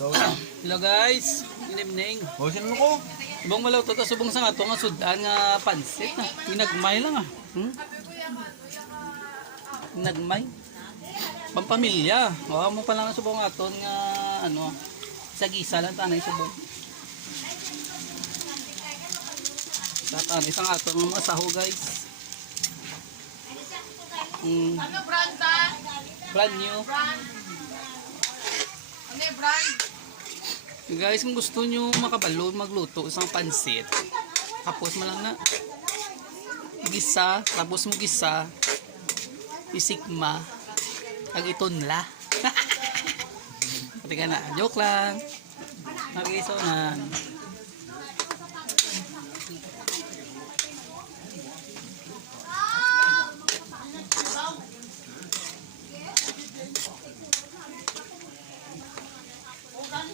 Hello guys, good evening. Bosin mo ko. Subong malaw to, subong sa nga to nga sudan nga pansit na. Pinagmay lang ah. Pinagmay. Pampamilya. O mo pa lang subong aton nga ano, sa-gisa lang tanay subong. Tatan isang aton nga mga saho guys. Ano brand ba? Brand new. Brand. Ano yung brand? Guys, kung gusto nyo makabalo, magluto isang pansit. Tapos mo lang na gisa, tapos mo gisa, isikma, agitunla. Pati ka na, joke lang. Mag-iso na.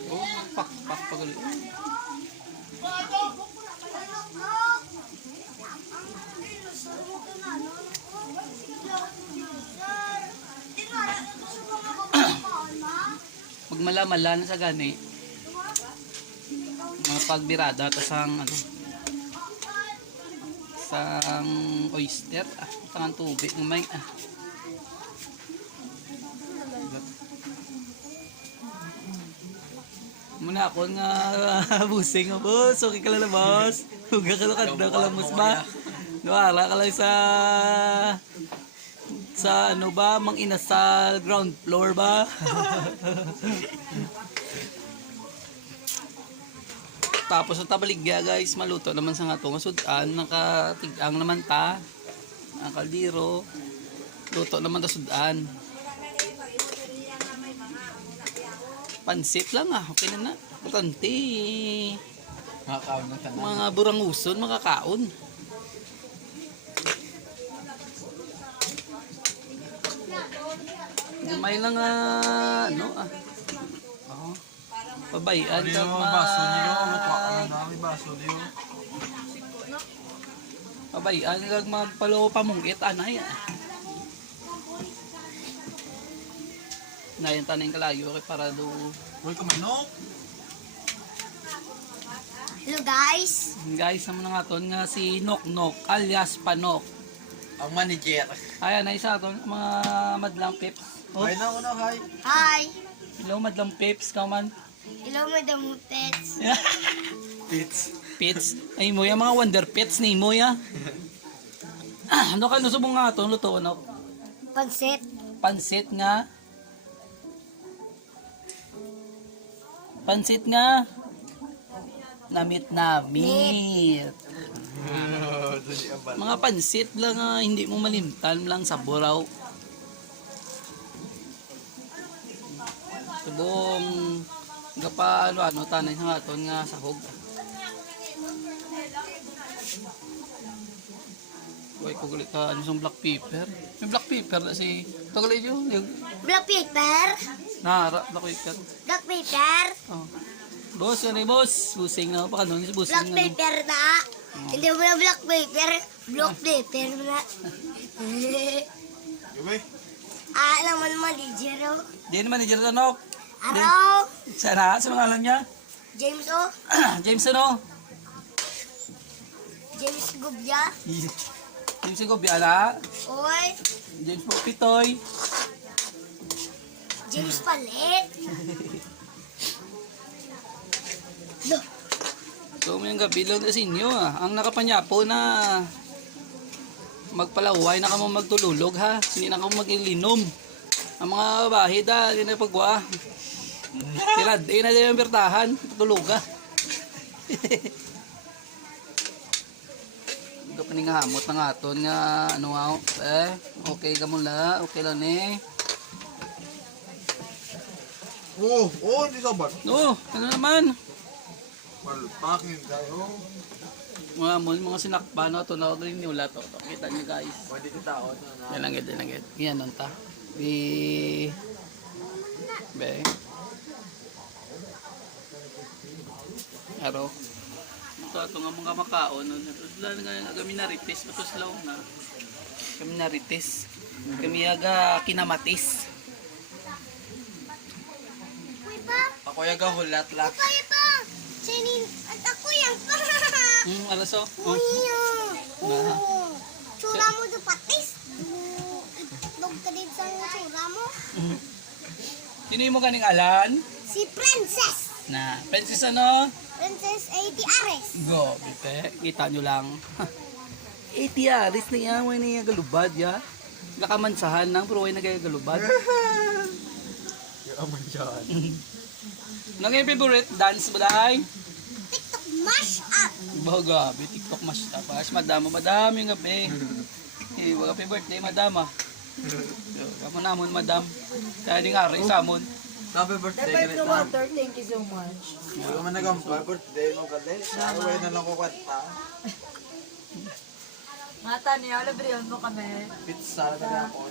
Oh, pak pagali. Magmala-mala na sa gani. Mga pagbirada tas ang ano. Sang oyster, sang tubig ng may muna ako nga busing nga boss. Okay ka lang na boss. Huwag ka lang kalamos ba? Wala ka lang sa ano ba? Mang inasal ground floor ba? Tapos sa tabaligya guys, maluto naman sa nga ito. Sudan, nakatigang naman ta. Ang kaldero. Luto naman ta sudan. Pansit lang ah, okay na na. Importante. Makakaon ng tanan. Mga buranguson, makakaon. Gamay lang ano ah. Oh. Pabayaan Ano ka yung baso niyo? Mukha ka na dami baso niyo. Pabayaan ka magpalo pamungkit anay ah. Nayan tanay kalayo kay para do. Uy, kumanok. Hello guys. Guys, naman nga ton nga si Nok Nok alias Panok. Ang manager. Ayan na isa ton mga madlang pips. Oh, Hi na una, hi. Hi. hello madlang pips ka man. Hello madam pets. Pits. Pits. Ay mo ya mga wonder pets ni mo ya. Ano ka nusubong nga to luto no? Pansit. Pansit nga. Pansit nga. Namit. Mga pansit lang hindi mo malimtan lang sa buraw. Subong gapa ano tanay sa aton nga sahog. Uy, kugulit ka ano sa black pepper. May black pepper na si tugulit yun. Black pepper. Nara, black pepper. Black pepper. Oh. Boss, ano yung boss? Busing na pa kanong busing Black na. pepper na. Hindi mo na black pepper. Black pepper na. Uy. Naman manager. Di naman ni Jertanok. Araw. Sana, sa mga alam niya? James O. James ano? James Gubya. James Gobiala. Oy. James Pitoy. James Palit. Loh. So may gabi lang sa inyo ah. Ang nakapanyapo na magpalaway na kamo magtululog ha. Hindi na kamo maglinom. Ang mga bahid hindi na pagwa. Tilad, na dyan yung bertahan. Tulog ha. Kapaning hamot ng aton nga ano okay ka mula. Okay lang eh. Hindi sabat. No, ano naman? Palpakin tayo. Mga sinakpan na ito na rin yung lato. Kita nyo guys. Pwede ko tao. Yan lang gid. Yan ang ta. Be. Aro. Ito nga mga makaon. Sila nga kami naritis. Ito sila na. Kami naritis. Kami aga kinamatis. Uy pa. Ako Kuya gahulat lang. Kaya pa. Sinin. At ako yan pa. Alaso. Uyo. Tsura mo do patis. Itlog ka din sa tsura mo. Sino yung mo kaning alan? Si Princess. Na, Princess ano? Princess 80 Ares. Go, bite. Kita nyo lang. 80 aris na yan. May na galubad ya. Nakamansahan lang, pero may nagagalubad. Yung aman dyan. Nang yung favorite dance ba dahay? TikTok mash up. Baga, TikTok mas tapas. Madami yung gabi. Happy birthday, madama. Kamu namon, madam. Kaya di nga rin, samon. Happy birthday ka rin. water, thank you so much. Hindi ka man nag-happy birthday mo ka din. Away na lang ko kwenta. Mata niya, alabrihan mo kami. Pizza na ako.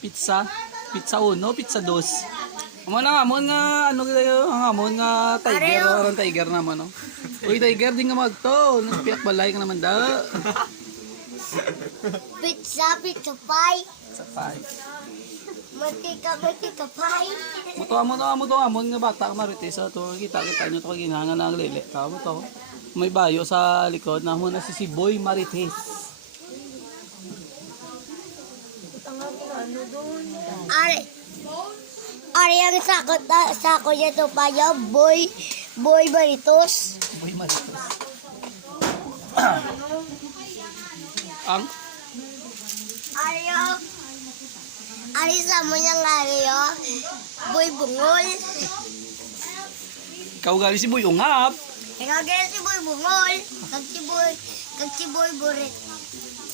Pizza. Pizza 1, pizza 2. Amo na amon nga, ano kayo, ang amon nga tiger. Orang tiger naman, no? Uy, tiger, di nga magto. Nagpiyak balay ka naman da. Pizza pie. Sa 5. Matika pie. Muto amon nga bata ka marites. To, kita nyo to ginanga na ang lili. Tama to. May bayo sa likod na mo na si Boy Marites. Ari ang sako niya to pa yung boy baritos. Boy Marites. Ang Ari sa mo niyang lariyo, boy bungol. ikaw gali si Boy Ungap. Ikaw gaya si boy bungol,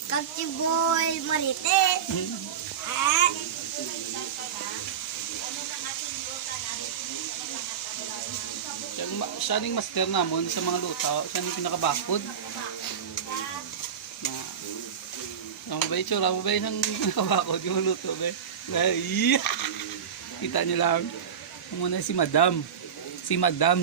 kag si boy marites. Ah, Siya ning master namon sa mga luto. Siya ning pinakabakod. Ang ba itsura mo ba yung pinakabakod yung luto ba? Kita nyo lang. Muna si Madam. Si Madam.